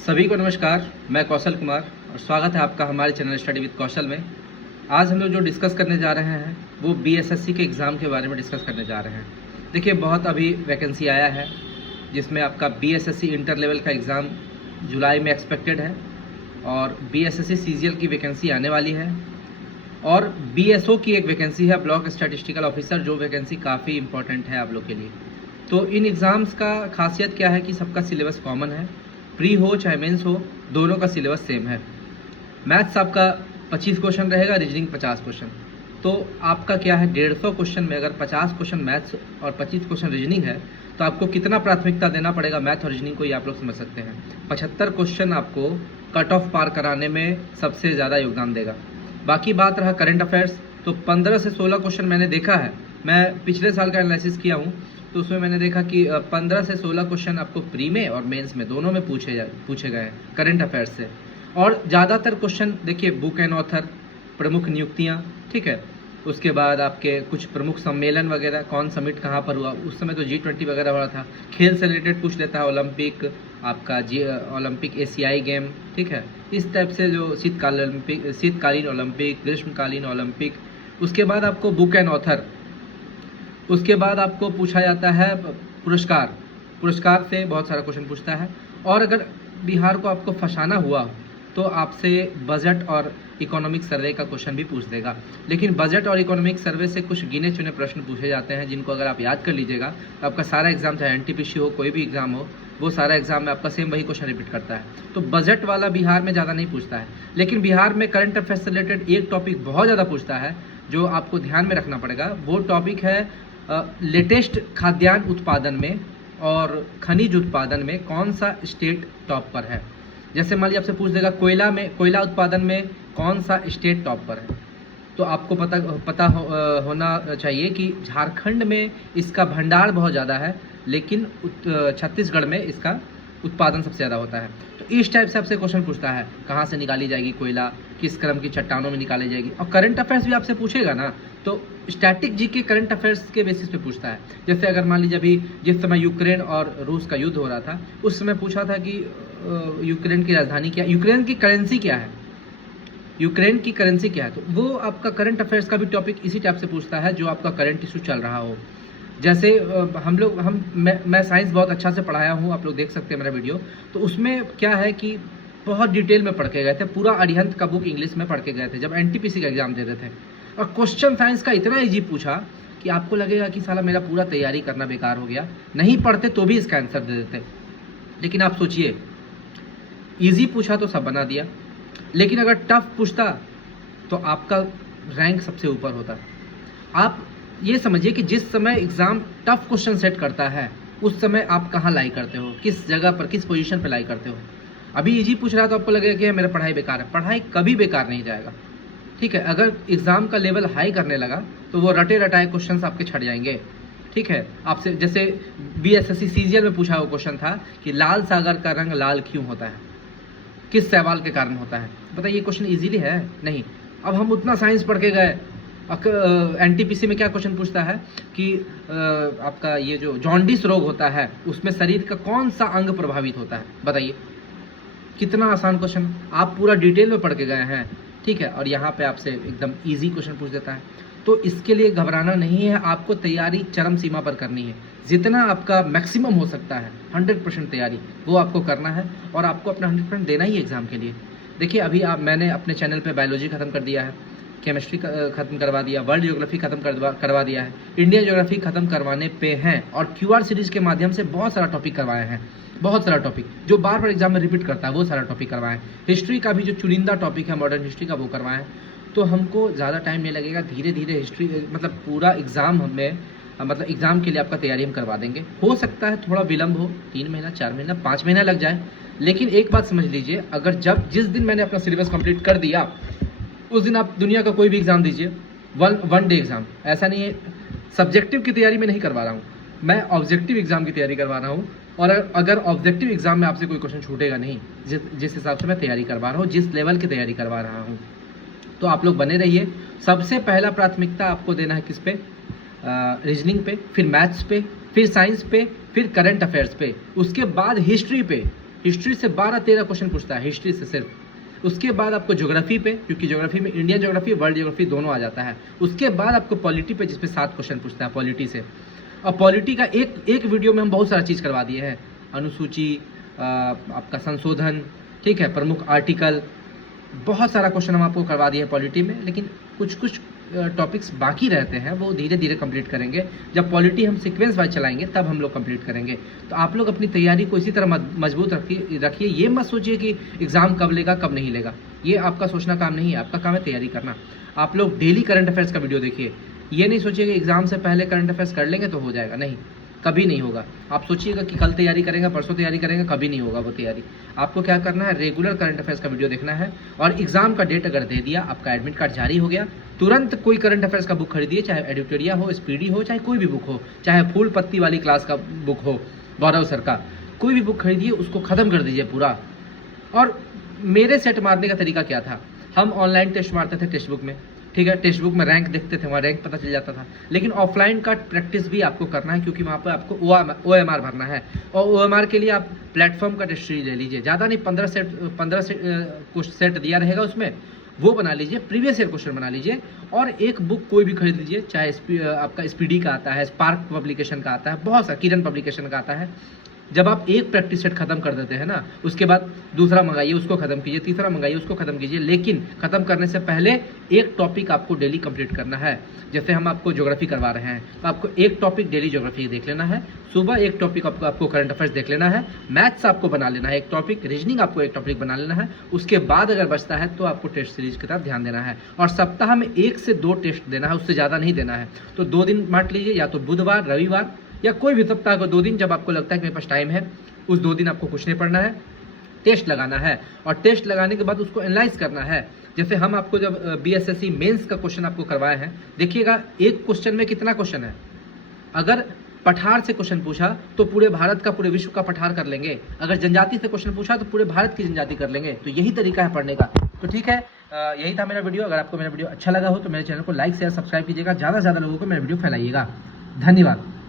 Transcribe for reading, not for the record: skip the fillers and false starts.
सभी को नमस्कार। मैं कौशल कुमार और स्वागत है आपका हमारे चैनल स्टडी विद कौशल में। आज हम लोग जो डिस्कस करने जा रहे हैं वो बीएसएससी के एग्ज़ाम के बारे में डिस्कस करने जा रहे हैं। देखिए, बहुत अभी वैकेंसी आया है जिसमें आपका बीएसएससी इंटर लेवल का एग्ज़ाम जुलाई में एक्सपेक्टेड है और बीएसएससी सीजीएल की वैकेंसी आने वाली है और बीएसओ की एक वैकेंसी है, ब्लॉक स्टैटिस्टिकल ऑफिसर, जो वैकेंसी काफ़ी इंपॉर्टेंट है आप लोग के लिए। तो इन एग्ज़ाम्स का खासियत क्या है कि सबका सिलेबस कॉमन है, प्री हो चाहे मेंस हो, दोनों का सिलेबस सेम है। मैथ्स आपका 25 क्वेश्चन रहेगा, रीजनिंग 50 क्वेश्चन। तो आपका क्या है, 150 क्वेश्चन में अगर 50 क्वेश्चन मैथ्स और 25 क्वेश्चन रीजनिंग है तो आपको कितना प्राथमिकता देना पड़ेगा मैथ और रीजनिंग को, ये आप लोग समझ सकते हैं। 75 क्वेश्चन आपको कट ऑफ पार कराने में सबसे ज़्यादा योगदान देगा। बाकी बात रहा करंट अफेयर्स, तो 15 से 16 क्वेश्चन मैंने देखा है, मैं पिछले साल का एनालिसिस किया हूँ तो उसमें मैंने देखा कि 15 से 16 क्वेश्चन आपको प्री में और मेंस में दोनों में पूछे गए हैं करंट अफेयर्स से। और ज़्यादातर क्वेश्चन देखिए बुक एंड ऑथर, प्रमुख नियुक्तियाँ, ठीक है, उसके बाद आपके कुछ प्रमुख सम्मेलन वगैरह, कौन समिट कहाँ पर हुआ, उस समय तो G20 वगैरह हो रहा था। खेल से रिलेटेड पूछ लेता है, ओलंपिक आपका ओलंपिक एशियाई गेम, ठीक है, इस टाइप से जो शीतकालीन ओलंपिक, ग्रीष्मकालीन ओलंपिक। उसके बाद आपको बुक एंड ऑथर, उसके बाद आपको पूछा जाता है पुरस्कार से बहुत सारा क्वेश्चन पूछता है। और अगर बिहार को आपको फंसाना हुआ तो आपसे बजट और इकोनॉमिक सर्वे का क्वेश्चन भी पूछ देगा। लेकिन बजट और इकोनॉमिक सर्वे से कुछ गिने चुने प्रश्न पूछे जाते हैं जिनको अगर आप याद कर लीजिएगा तो आपका सारा एग्जाम, चाहे एनटीपीसी हो, कोई भी एग्जाम हो, वो सारा एग्जाम में आपका सेम वही क्वेश्चन रिपीट करता है। तो बजट वाला बिहार में ज़्यादा नहीं पूछता है। लेकिन बिहार में करंट अफेयर्स से रिलेटेड एक टॉपिक बहुत ज़्यादा पूछता है जो आपको ध्यान में रखना पड़ेगा। वो टॉपिक है लेटेस्ट खाद्यान्न उत्पादन में और खनिज उत्पादन में कौन सा स्टेट टॉप पर है। जैसे मान लीजिए आपसे पूछ देगा कोयला उत्पादन में कौन सा स्टेट टॉप पर है, तो आपको पता होना चाहिए कि झारखंड में इसका भंडार बहुत ज़्यादा है, लेकिन छत्तीसगढ़ में इसका उत्पादन सबसे ज़्यादा होता है। तो इस टाइप से आपसे क्वेश्चन पूछता है, कहाँ से निकाली जाएगी कोयला, किस क्रम की चट्टानों में निकाली जाएगी। और करंट अफेयर्स भी आपसे पूछेगा ना, तो स्टैटिक जी के करंट अफेयर्स के बेसिस पे पूछता है। जैसे अगर मान लीजिए अभी जिस समय यूक्रेन और रूस का युद्ध हो रहा था, उस समय पूछा था कि यूक्रेन की राजधानी क्या, यूक्रेन की करेंसी क्या है, तो वो आपका करंट अफेयर्स का भी टॉपिक इसी टाइप से पूछता है जो आपका करंट इशू चल रहा हो। जैसे मैं साइंस बहुत अच्छा से पढ़ाया हूँ, आप लोग देख सकते हैं मेरा वीडियो। तो उसमें क्या है कि बहुत डिटेल में पढ़ के गए थे, पूरा अरिहंत का बुक इंग्लिश में पढ़ के गए थे जब एनटीपीसी का एग्जाम देते थे। और क्वेश्चन साइंस का इतना ईजी पूछा कि आपको लगेगा कि साला मेरा पूरा तैयारी करना बेकार हो गया, नहीं पढ़ते तो भी इसका आंसर दे देते। लेकिन आप सोचिए, ईजी पूछा तो सब बना दिया, लेकिन अगर टफ पूछता तो आपका रैंक सबसे ऊपर होता। आप ये समझिए कि जिस समय एग्जाम टफ क्वेश्चन सेट करता है उस समय आप कहाँ लाई करते हो, किस जगह पर, किस पोजीशन पे लाई करते हो। अभी इजी पूछ रहा है तो आपको लगेगा कि मेरा पढ़ाई बेकार है। पढ़ाई कभी बेकार नहीं जाएगा, ठीक है। अगर एग्जाम का लेवल हाई करने लगा तो वो रटे रटाए क्वेश्चंस आपके छट जाएंगे, ठीक है। आपसे जैसे बीएसएससी सीजीएल में पूछा हुआ क्वेश्चन था कि लाल सागर का रंग लाल क्यों होता है, किस सवाल के कारण होता है। बताइए, ये क्वेश्चन इजीली है? नहीं। अब हम उतना साइंस पढ़ के गए, एनटीपीसी में क्या क्वेश्चन पूछता है कि आपका ये जो जॉन्डिस रोग होता है उसमें शरीर का कौन सा अंग प्रभावित होता है। बताइए, कितना आसान क्वेश्चन, आप पूरा डिटेल में पढ़ के गए हैं, ठीक है। और यहाँ पे आपसे एकदम इजी क्वेश्चन पूछ देता है। तो इसके लिए घबराना नहीं है, आपको तैयारी चरम सीमा पर करनी है। जितना आपका मैक्सिमम हो सकता है 100% तैयारी वो आपको करना है और आपको अपना 100% देना ही एग्जाम के लिए। देखिए, अभी मैंने अपने चैनल पे बायोलॉजी खत्म कर दिया है, केमिस्ट्री खत्म करवा दिया, वर्ल्ड ज्योग्राफी खत्म करवा दिया है, इंडियन ज्योग्राफी खत्म करवाने पे हैं और क्यूआर सीरीज के माध्यम से बहुत सारा टॉपिक करवाए हैं, बहुत सारा टॉपिक जो बार बार एग्जाम में रिपीट करता है वो सारा टॉपिक करवाए हैं। हिस्ट्री का भी जो चुनिंदा टॉपिक है मॉडर्न हिस्ट्री का वो करवाए हैं। तो हमको ज़्यादा टाइम नहीं लगेगा, धीरे धीरे हिस्ट्री मतलब पूरा एग्जाम में मतलब एग्जाम के लिए आपका तैयारी हम करवा देंगे। हो सकता है थोड़ा विलम्ब हो, 3 महीना, 4 महीना, 5 महीना लग जाए, लेकिन एक बात समझ लीजिए, अगर जिस दिन मैंने अपना सिलेबस कंप्लीट कर दिया उस दिन आप दुनिया का कोई भी एग्जाम दीजिए, वन डे एग्जाम। ऐसा नहीं है, सब्जेक्टिव की तैयारी मैं नहीं करवा रहा हूँ, मैं ऑब्जेक्टिव एग्जाम की तैयारी करवा रहा हूँ। और अगर ऑब्जेक्टिव एग्जाम में आपसे कोई क्वेश्चन छूटेगा नहीं, जिस हिसाब से मैं तैयारी करवा रहा हूँ, जिस लेवल की तैयारी करवा रहा हूँ, तो आप लोग बने रहिए। सबसे पहला प्राथमिकता आपको देना है किस पे, रीजनिंग पे, फिर मैथ्स पे, फिर साइंस पे, फिर करंट अफेयर्स पे, उसके बाद हिस्ट्री पे, हिस्ट्री से 12-13 क्वेश्चन पूछता है, हिस्ट्री से सिर्फ। उसके बाद आपको ज्योग्राफी पे, क्योंकि ज्योग्राफी में इंडियन ज्योग्राफी वर्ल्ड ज्योग्राफी दोनों आ जाता है। उसके बाद आपको पॉलिटी पे, जिसमें 7 क्वेश्चन पूछता है पॉलिटी से। और पॉलिटी का एक वीडियो में हम बहुत सारा चीज़ करवा दिए हैं, अनुसूची, आपका संशोधन, ठीक है, प्रमुख आर्टिकल, बहुत सारा क्वेश्चन हम आपको करवा दिए हैं पॉलिटी में। लेकिन कुछ टॉपिक्स बाकी रहते हैं, वो धीरे धीरे कंप्लीट करेंगे। जब पॉलिटी हम सीक्वेंस वाइज चलाएंगे तब हम लोग कंप्लीट करेंगे। तो आप लोग अपनी तैयारी को इसी तरह मजबूत रखिए। ये मत सोचिए कि एग्ज़ाम कब लेगा कब नहीं लेगा, ये आपका सोचना काम नहीं है। आपका काम है तैयारी करना। आप लोग डेली करंट अफेयर्स का वीडियो देखिए। ये नहीं सोचिए कि एग्ज़ाम से पहले करंट अफेयर्स कर लेंगे तो हो जाएगा, नहीं, कभी नहीं होगा। आप सोचिएगा कि कल तैयारी करेंगे, परसों तैयारी करेंगे, कभी नहीं होगा वो तैयारी। आपको क्या करना है, रेगुलर करंट अफेयर्स का वीडियो देखना है। और एग्जाम का डेट अगर दे दिया, आपका एडमिट कार्ड जारी हो गया, तुरंत कोई करंट अफेयर्स का बुक खरीदिए, चाहे एडिटोरिया हो, स्पीडी हो, चाहे कोई भी बुक हो, चाहे फूल पत्ती वाली क्लास का बुक हो, गौरव सर का, कोई भी बुक खरीदिए, उसको खत्म कर दीजिए पूरा। और मेरे सेट मारने का तरीका क्या था, हम ऑनलाइन टेस्ट मारते थे टेक्स्ट बुक में, ठीक है, टेक्स्ट बुक में रैंक देखते थे, वहाँ रैंक पता चल जाता था। लेकिन ऑफलाइन का प्रैक्टिस भी आपको करना है, क्योंकि वहाँ पर आपको OMR भरना है। और OMR के लिए आप प्लेटफॉर्म का टेस्ट सीरीज ले लीजिए, ज़्यादा नहीं, 15 सेट दिया रहेगा उसमें, वो बना लीजिए, प्रीवियस ईयर क्वेश्चन बना लीजिए। और एक बुक कोई भी खरीद लीजिए, चाहे आपका स्पीडी का आता है, स्पार्क पब्लिकेशन का आता है, बहुत सा किरण पब्लिकेशन का आता है। जब आप एक प्रैक्टिस सेट खत्म कर देते हैं ना, उसके बाद दूसरा मंगाइए, उसको खत्म कीजिए, तीसरा मंगाइए, उसको खत्म कीजिए। लेकिन खत्म करने से पहले एक टॉपिक आपको डेली कंप्लीट करना है। जैसे हम आपको ज्योग्राफी करवा रहे हैं, तो आपको एक टॉपिक डेली ज्योग्राफी देख लेना है, सुबह एक टॉपिक आपको करंट अफेयर्स देख लेना है, मैथ्स आपको बना लेना है एक टॉपिक, रीजनिंग आपको एक टॉपिक बना लेना है। उसके बाद अगर बचता है तो आपको टेस्ट सीरीज की तरफ ध्यान देना है। और सप्ताह में 1 से 2 टेस्ट देना है, उससे ज़्यादा नहीं देना है। तो 2 दिन बांट लीजिए, या तो बुधवार, रविवार, या कोई भी सप्ताह को 2 दिन, जब आपको लगता है कि मेरे पास टाइम है, उस 2 दिन आपको कुछ नहीं पढ़ना है, टेस्ट लगाना है। और टेस्ट लगाने के बाद उसको एनालाइज करना है। जैसे हम आपको जब BSSC मेंस का क्वेश्चन आपको करवाए हैं, देखिएगा एक क्वेश्चन में कितना क्वेश्चन है। अगर पठार से क्वेश्चन पूछा तो पूरे भारत का, पूरे विश्व का पठार कर लेंगे। अगर जनजाति से क्वेश्चन पूछा तो पूरे भारत की जनजाति कर लेंगे। तो यही तरीका है पढ़ने का। तो ठीक है, यही था मेरा वीडियो। अगर आपको मेरा वीडियो अच्छा लगा हो तो मेरे चैनल को लाइक शेयर सब्सक्राइब कीजिएगा, ज़्यादा से ज़्यादा लोगों को मेरा वीडियो फैलाइएगा। धन्यवाद।